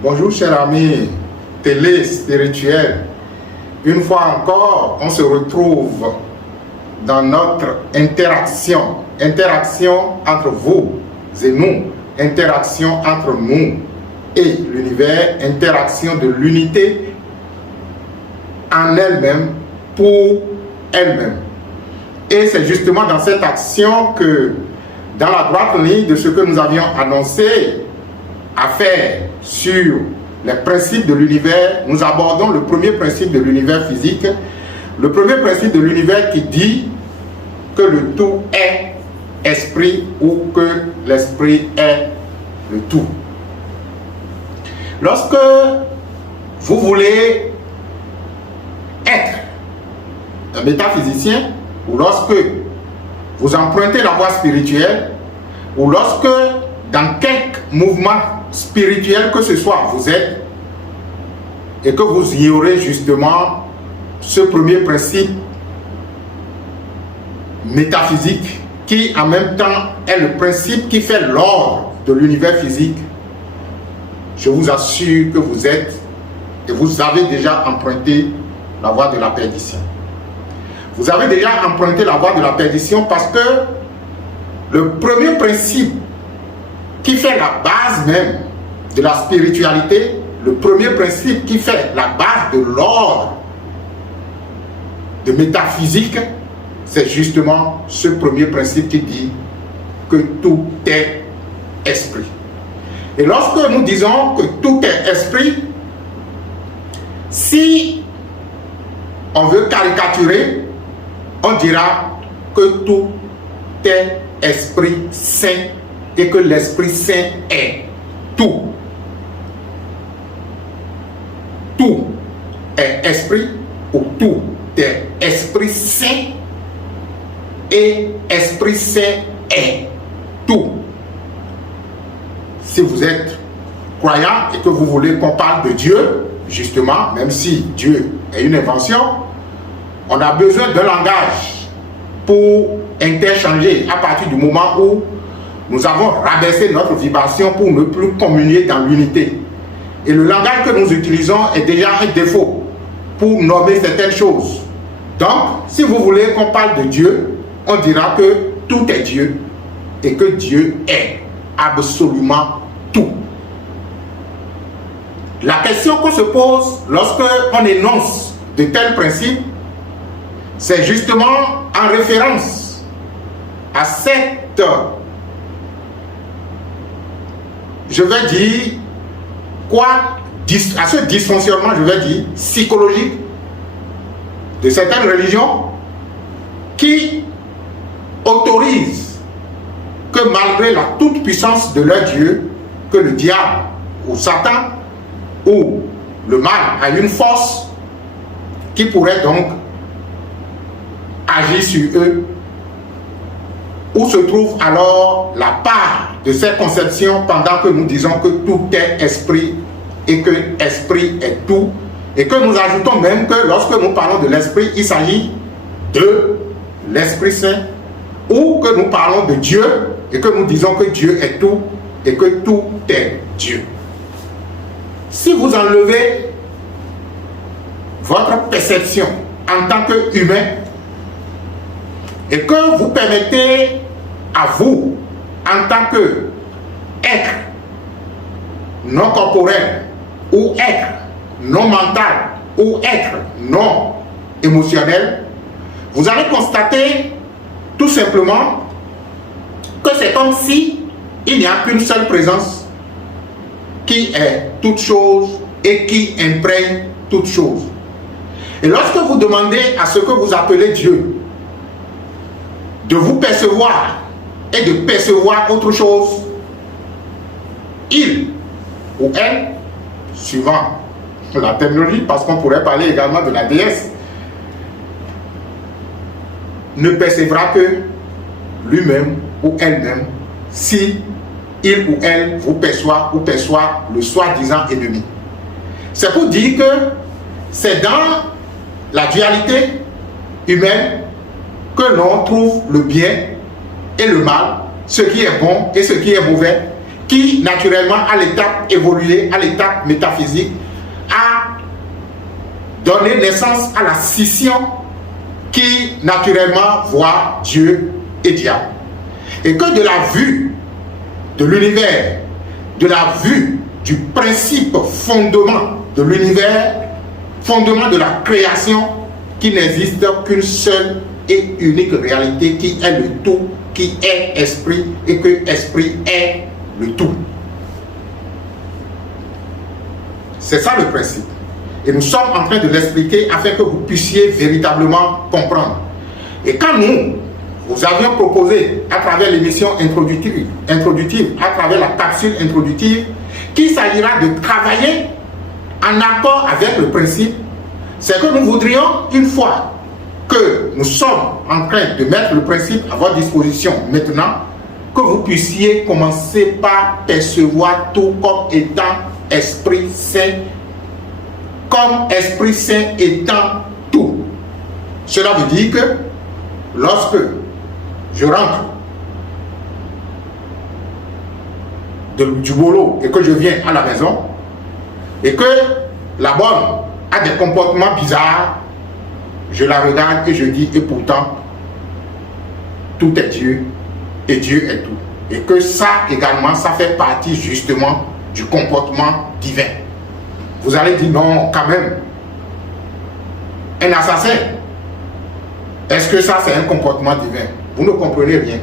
Bonjour chers amis télé spirituels. Une fois encore, on se retrouve dans notre interaction entre vous et nous, interaction entre nous et l'univers, interaction de l'unité en elle-même, pour elle-même. Et c'est justement dans cette action que, dans la droite ligne de ce que nous avions annoncé à faire sur les principes de l'univers, nous abordons le premier principe de l'univers physique, le premier principe de l'univers qui dit que le tout est esprit ou que l'esprit est le tout. Lorsque vous voulez être un métaphysicien, ou lorsque vous empruntez la voie spirituelle, ou lorsque dans quelque mouvement spirituel que ce soit vous êtes, et que vous ignorez justement ce premier principe métaphysique qui en même temps est le principe qui fait l'ordre de l'univers physique, je vous assure que vous êtes et vous avez déjà emprunté la voie de la perdition. Vous avez déjà emprunté la voie de la perdition parce que le premier principe qui fait la base même de la spiritualité, le premier principe qui fait la base de l'ordre de métaphysique, c'est justement ce premier principe qui dit que tout est esprit. Et lorsque nous disons que tout est esprit, si on veut caricaturer, on dira que tout est esprit saint et que l'esprit saint est tout. Tout est esprit ou tout est esprit saint et esprit saint est tout. Si vous êtes croyant et que vous voulez qu'on parle de Dieu, justement, même si Dieu est une invention, on a besoin d'un langage pour interchanger à partir du moment où nous avons rabaissé notre vibration pour ne plus communier dans l'unité. Et le langage que nous utilisons est déjà un défaut pour nommer certaines choses. Donc, si vous voulez qu'on parle de Dieu, on dira que tout est Dieu et que Dieu est absolument tout. La question qu'on se pose lorsque on énonce de tels principes, c'est justement en référence à cette, je vais dire, à ce dysfonctionnement, je vais dire, psychologique de certaines religions qui autorisent que malgré la toute-puissance de leur Dieu, que le diable ou Satan ou le mal a une force qui pourrait donc agir sur eux. Où se trouve alors la part de ces conceptions pendant que nous disons que tout est esprit et que esprit est tout, et que nous ajoutons même que lorsque nous parlons de l'esprit, il s'agit de l'Esprit Saint, ou que nous parlons de Dieu et que nous disons que Dieu est tout et que tout est Dieu. Si vous enlevez votre perception en tant qu'humain et que vous permettez à vous, en tant qu'être non corporel ou être non mental ou être non émotionnel, vous allez constater tout simplement que c'est comme si il n'y a qu'une seule présence qui est toute chose et qui imprègne toute chose. Et lorsque vous demandez à ce que vous appelez Dieu de vous percevoir et de percevoir autre chose, il ou elle, suivant la terminologie, parce qu'on pourrait parler également de la déesse, ne percevra que lui-même ou elle-même si il ou elle vous perçoit ou perçoit le soi-disant ennemi. C'est pour dire que c'est dans la dualité humaine que l'on trouve le bien et le mal, ce qui est bon et ce qui est mauvais, qui naturellement à l'étape évoluée, à l'étape métaphysique, a donné naissance à la scission qui naturellement voit Dieu et diable. Et que de la vue de l'univers, de la vue du principe fondement de l'univers, fondement de la création, qui n'existe qu'une seule et unique réalité qui est le tout, qui est esprit, et que esprit est le tout. C'est ça le principe. Et nous sommes en train de l'expliquer afin que vous puissiez véritablement comprendre. Et quand vous avions proposé à travers l'émission introductive, à travers la capsule introductive, qu'il s'agira de travailler en accord avec le principe, c'est que nous voudrions, une fois que nous sommes en train de mettre le principe à votre disposition maintenant, que vous puissiez commencer par percevoir tout comme étant Esprit Saint, comme Esprit Saint étant tout. Cela veut dire que lorsque je rentre du boulot et que je viens à la maison et que la bonne a des comportements bizarres, je la regarde et je dis, et pourtant, tout est Dieu et Dieu est tout. Et que ça également, ça fait partie justement du comportement divin. Vous allez dire, non, quand même, un assassin, est-ce que ça c'est un comportement divin? Vous ne comprenez rien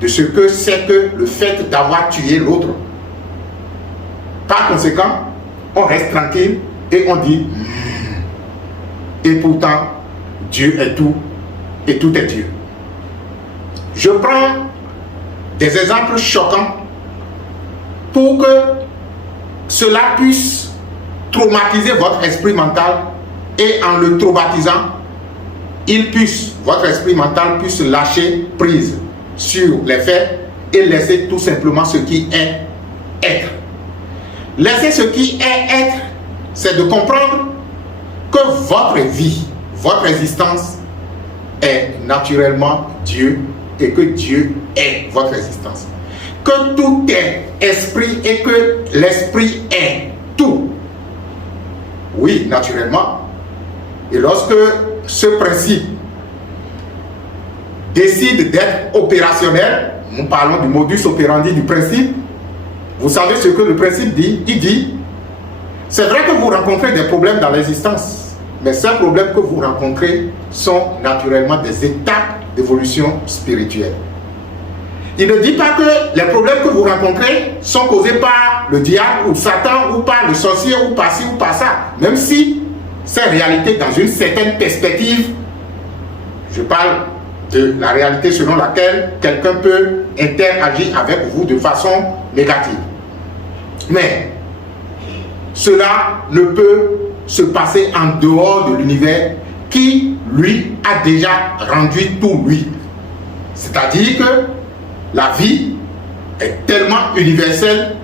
de ce que c'est que le fait d'avoir tué l'autre. Par conséquent, on reste tranquille et on dit, et pourtant, Dieu est tout et tout est Dieu. Je prends des exemples choquants pour que cela puisse traumatiser votre esprit mental et en le traumatisant, votre esprit mental puisse lâcher prise sur les faits et laisser tout simplement ce qui est être. Laisser ce qui est être, c'est de comprendre que votre vie, votre existence est naturellement Dieu et que Dieu est votre existence. Que tout est esprit et que l'esprit est tout. Oui, naturellement. Et lorsque ce principe décide d'être opérationnel, nous parlons du modus operandi du principe, vous savez ce que le principe dit? Il dit, c'est vrai que vous rencontrez des problèmes dans l'existence, mais ces problèmes que vous rencontrez sont naturellement des étapes d'évolution spirituelle. Il ne dit pas que les problèmes que vous rencontrez sont causés par le diable ou Satan ou par le sorcier ou par ci ou par ça. Même si c'est réalité dans une certaine perspective, je parle de la réalité selon laquelle quelqu'un peut interagir avec vous de façon négative. Mais cela ne peut se passer en dehors de l'univers qui, lui, a déjà rendu tout lui. C'est-à-dire que la vie est tellement universelle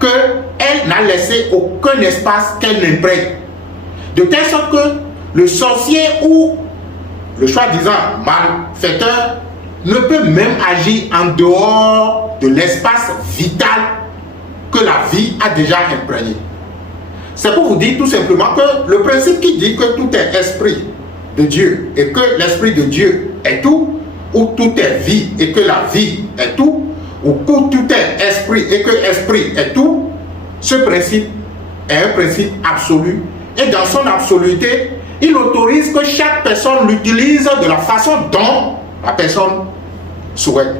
qu'elle n'a laissé aucun espace qu'elle n'imprègne. De telle sorte que le sorcier ou le soi-disant malfaiteur ne peut même agir en dehors de l'espace vital que la vie a déjà imprégné. C'est pour vous dire tout simplement que le principe qui dit que tout est esprit de Dieu et que l'esprit de Dieu est tout, ou tout est vie et que la vie est tout, ou que tout est esprit et que l'esprit est tout, ce principe est un principe absolu. Et dans son absoluité, il autorise que chaque personne l'utilise de la façon dont la personne souhaite.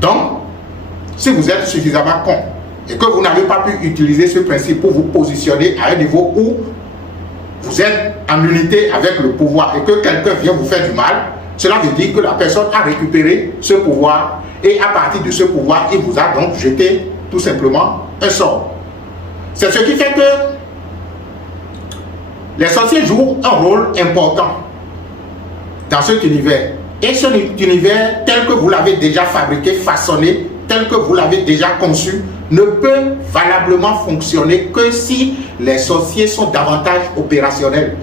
Donc, si vous êtes suffisamment con et que vous n'avez pas pu utiliser ce principe pour vous positionner à un niveau où vous êtes en unité avec le pouvoir et que quelqu'un vient vous faire du mal, cela veut dire que la personne a récupéré ce pouvoir et à partir de ce pouvoir, il vous a donc jeté tout simplement un sort. C'est ce qui fait que les sorciers jouent un rôle important dans cet univers. Et cet univers, tel que vous l'avez déjà fabriqué, façonné, tel que vous l'avez déjà conçu, ne peut valablement fonctionner que si les sorciers sont davantage opérationnels.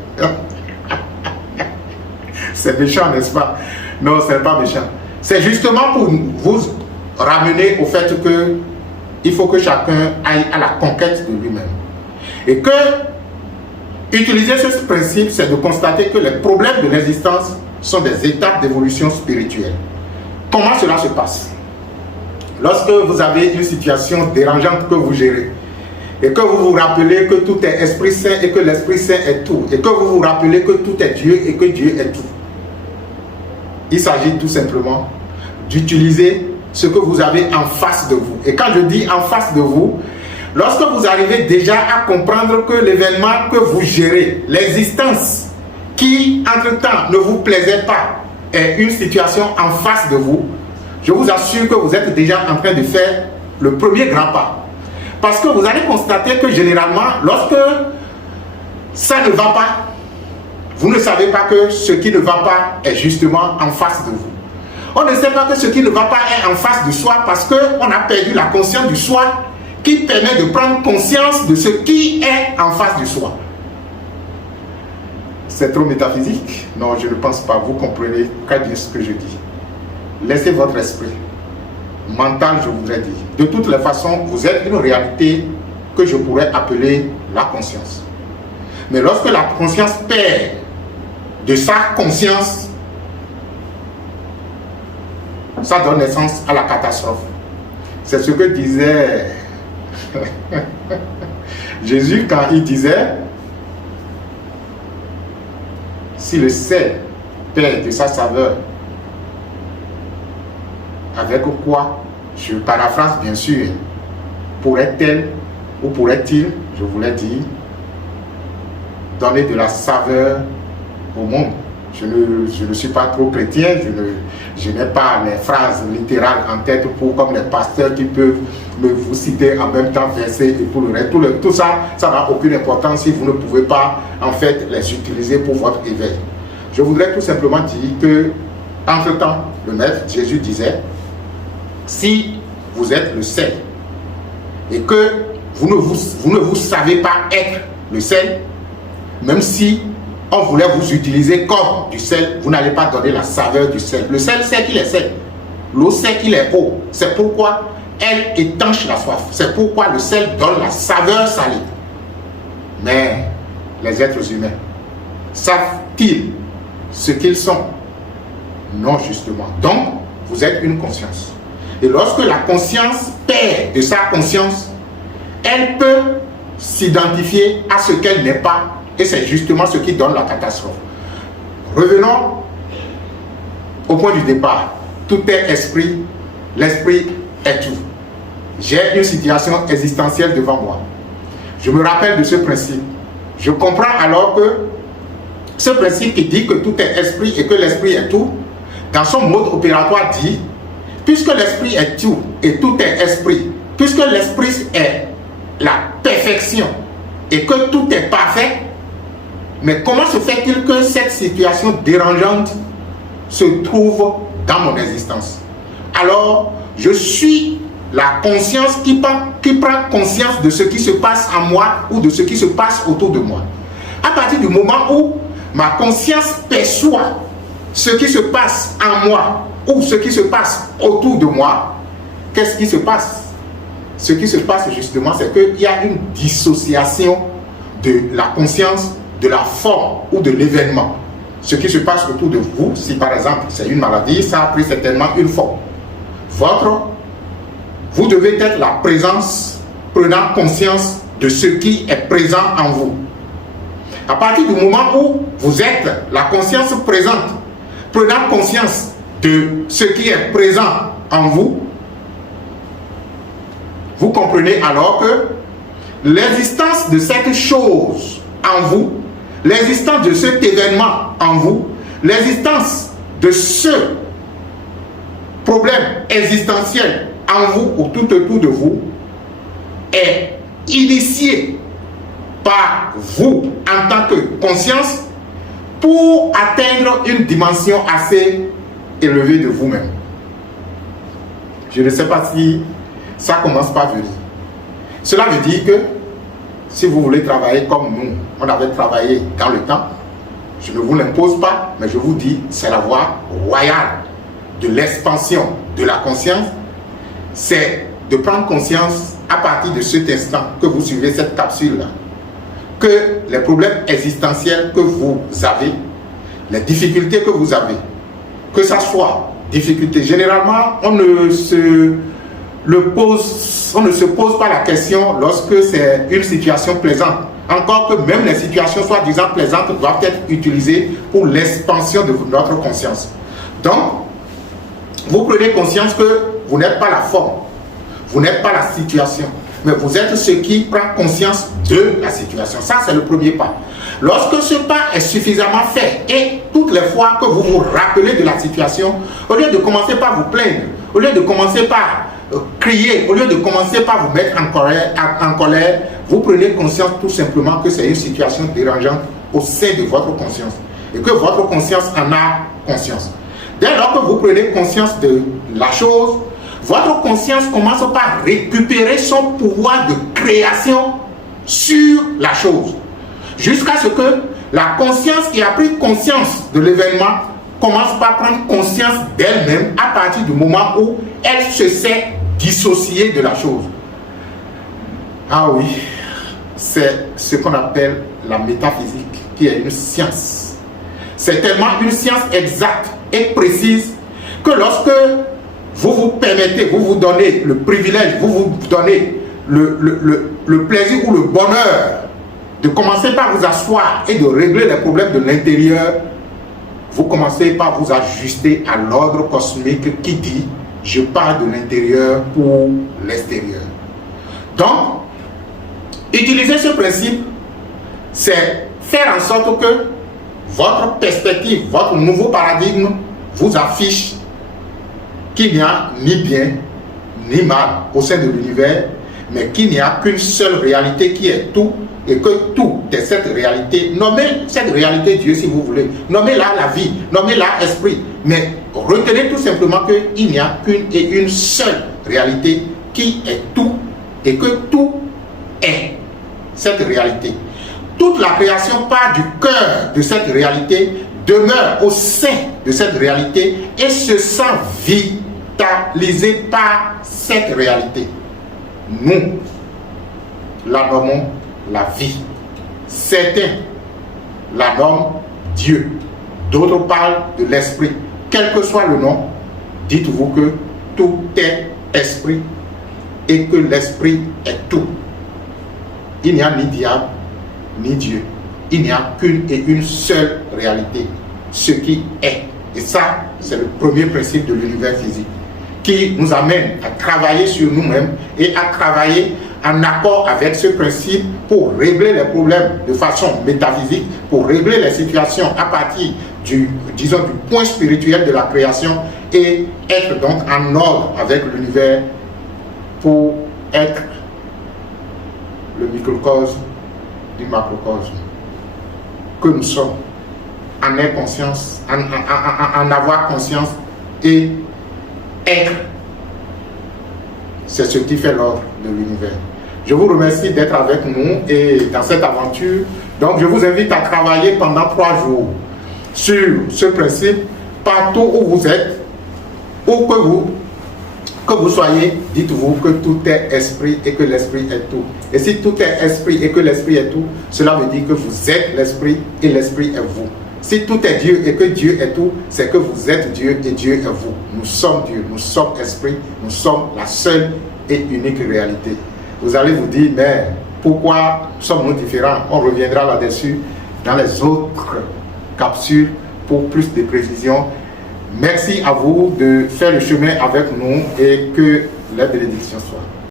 C'est méchant, n'est-ce pas? Non, c'est pas méchant. C'est justement pour vous ramener au fait que il faut que chacun aille à la conquête de lui-même. Et que utiliser ce principe, c'est de constater que les problèmes de l'existence sont des étapes d'évolution spirituelle. Comment cela se passe? Lorsque vous avez une situation dérangeante que vous gérez, et que vous vous rappelez que tout est Esprit Saint et que l'Esprit Saint est tout, et que vous vous rappelez que tout est Dieu et que Dieu est tout, il s'agit tout simplement d'utiliser ce que vous avez en face de vous. Et quand je dis en face de vous, lorsque vous arrivez déjà à comprendre que l'événement que vous gérez, l'existence qui entre-temps ne vous plaisait pas, est une situation en face de vous, je vous assure que vous êtes déjà en train de faire le premier grand pas. Parce que vous allez constater que généralement, lorsque ça ne va pas, vous ne savez pas que ce qui ne va pas est justement en face de vous. On ne sait pas que ce qui ne va pas est en face de soi parce qu'on a perdu la conscience du soi qui permet de prendre conscience de ce qui est en face de soi. C'est trop métaphysique? Non, je ne pense pas. Vous comprenez qu'à dire ce que je dis. Laissez votre esprit mental, je voudrais dire. De toutes les façons, vous êtes une réalité que je pourrais appeler la conscience. Mais lorsque la conscience perd de sa conscience, ça donne naissance à la catastrophe. C'est ce que disait Jésus quand il disait: si le sel perd de sa saveur, avec quoi, je paraphrase bien sûr, pourrait-elle ou pourrait-il, je voulais dire, donner de la saveur au monde? Je ne suis pas trop chrétien, je n'ai pas les phrases littérales en tête pour comme les pasteurs qui peuvent vous citer en même temps verset et pour le reste. Tout ça, ça n'a aucune importance si vous ne pouvez pas en fait les utiliser pour votre éveil. Je voudrais tout simplement dire que, entre-temps, le Maître Jésus disait: si vous êtes le sel et que vous ne vous savez pas être le sel, même si on voulait vous utiliser comme du sel, vous n'allez pas donner la saveur du sel. Le sel sait qu'il est sel, l'eau sait qu'il est eau. C'est pourquoi elle étanche la soif. C'est pourquoi le sel donne la saveur salée. Mais les êtres humains savent-ils ce qu'ils sont? Non, justement. Donc, vous êtes une conscience. Et lorsque la conscience perd de sa conscience, elle peut s'identifier à ce qu'elle n'est pas. Et c'est justement ce qui donne la catastrophe. Revenons au point du départ. Tout est esprit, l'esprit est tout. J'ai une situation existentielle devant moi. Je me rappelle de ce principe. Je comprends alors que ce principe qui dit que tout est esprit et que l'esprit est tout, dans son mode opératoire dit, puisque l'esprit est tout et tout est esprit, puisque l'esprit est la perfection et que tout est parfait, mais comment se fait-il que cette situation dérangeante se trouve dans mon existence? Alors, je suis la conscience qui prend conscience de ce qui se passe en moi ou de ce qui se passe autour de moi. À partir du moment où ma conscience perçoit ce qui se passe en moi ou ce qui se passe autour de moi, qu'est-ce qui se passe? Ce qui se passe justement, c'est qu'il y a une dissociation de la conscience, de la forme ou de l'événement. Ce qui se passe autour de vous, si par exemple c'est une maladie, ça a pris certainement une forme. Vous devez être la présence prenant conscience de ce qui est présent en vous. À partir du moment où vous êtes la conscience présente, prenant conscience de ce qui est présent en vous, vous comprenez alors que l'existence de cette chose en vous, l'existence de cet événement en vous, l'existence de ce problème existentiel en vous ou tout autour de vous est initiée par vous en tant que conscience pour atteindre une dimension assez élevée de vous-même. Je ne sais pas si ça commence par venir. Cela veut dire que si vous voulez travailler comme nous, on avait travaillé dans le temps, je ne vous l'impose pas, mais je vous dis, c'est la voie royale de l'expansion de la conscience. C'est de prendre conscience à partir de cet instant que vous suivez cette capsule-là, que les problèmes existentiels que vous avez, les difficultés que vous avez, que ça soit difficultés, généralement on ne se pose pas la question lorsque c'est une situation plaisante. Encore que même les situations soi-disant plaisantes doivent être utilisées pour l'expansion de notre conscience. Donc, vous prenez conscience que vous n'êtes pas la forme, vous n'êtes pas la situation, mais vous êtes ce qui prend conscience de la situation. Ça, c'est le premier pas. Lorsque ce pas est suffisamment fait et toutes les fois que vous vous rappelez de la situation, au lieu de commencer par vous plaindre, au lieu de commencer par crier, au lieu de commencer par vous mettre en colère, vous prenez conscience tout simplement que c'est une situation dérangeante au sein de votre conscience et que votre conscience en a conscience. Dès lors que vous prenez conscience de la chose, votre conscience commence par récupérer son pouvoir de création sur la chose, jusqu'à ce que la conscience qui a pris conscience de l'événement commence par prendre conscience d'elle-même à partir du moment où elle se sait dissociée de la chose. Ah oui, c'est ce qu'on appelle la métaphysique, qui est une science. C'est tellement une science exacte et précise que lorsque vous vous permettez, vous vous donnez le privilège, vous vous donnez le plaisir ou le bonheur de commencer par vous asseoir et de régler les problèmes de l'intérieur, vous commencez par vous ajuster à l'ordre cosmique qui dit « je pars de l'intérieur pour l'extérieur ». Donc, utiliser ce principe, c'est faire en sorte que votre perspective, votre nouveau paradigme vous affiche qu'il n'y a ni bien ni mal au sein de l'univers, mais qu'il n'y a qu'une seule réalité qui est tout, et que tout est cette réalité. Nommez cette réalité Dieu si vous voulez, nommez-la la vie, nommez-la esprit, mais retenez tout simplement qu'il n'y a qu'une et une seule réalité qui est tout, et que tout est cette réalité. Toute la création part du cœur de cette réalité, demeure au sein de cette réalité et se sent vitalisée par cette réalité. Nous la nommons la vie. Certains la nomment Dieu. D'autres parlent de l'esprit. Quel que soit le nom, dites-vous que tout est esprit et que l'esprit est tout. Il n'y a ni diable, ni Dieu. Il n'y a qu'une et une seule réalité, ce qui est. Et ça, c'est le premier principe de l'univers physique, qui nous amène à travailler sur nous-mêmes et à travailler en accord avec ce principe pour régler les problèmes de façon métaphysique, pour régler les situations à partir du point spirituel de la création et être donc en ordre avec l'univers pour être le microcosme du macrocosme que nous sommes, en avoir conscience, en avoir conscience et être. C'est ce qui fait l'ordre de l'univers. Je vous remercie d'être avec nous et dans cette aventure. Donc je vous invite à travailler pendant 3 jours sur ce principe partout où vous êtes, où que vous soyez, dites-vous que tout est esprit et que l'esprit est tout. Et si tout est esprit et que l'esprit est tout, cela veut dire que vous êtes l'esprit et l'esprit est vous. Si tout est Dieu et que Dieu est tout, c'est que vous êtes Dieu et Dieu est vous. Nous sommes Dieu, nous sommes esprit, nous sommes la seule et unique réalité. Vous allez vous dire, mais pourquoi sommes-nous différents? On reviendra là-dessus dans les autres capsules pour plus de précision. Merci à vous de faire le chemin avec nous et que la bénédiction soit.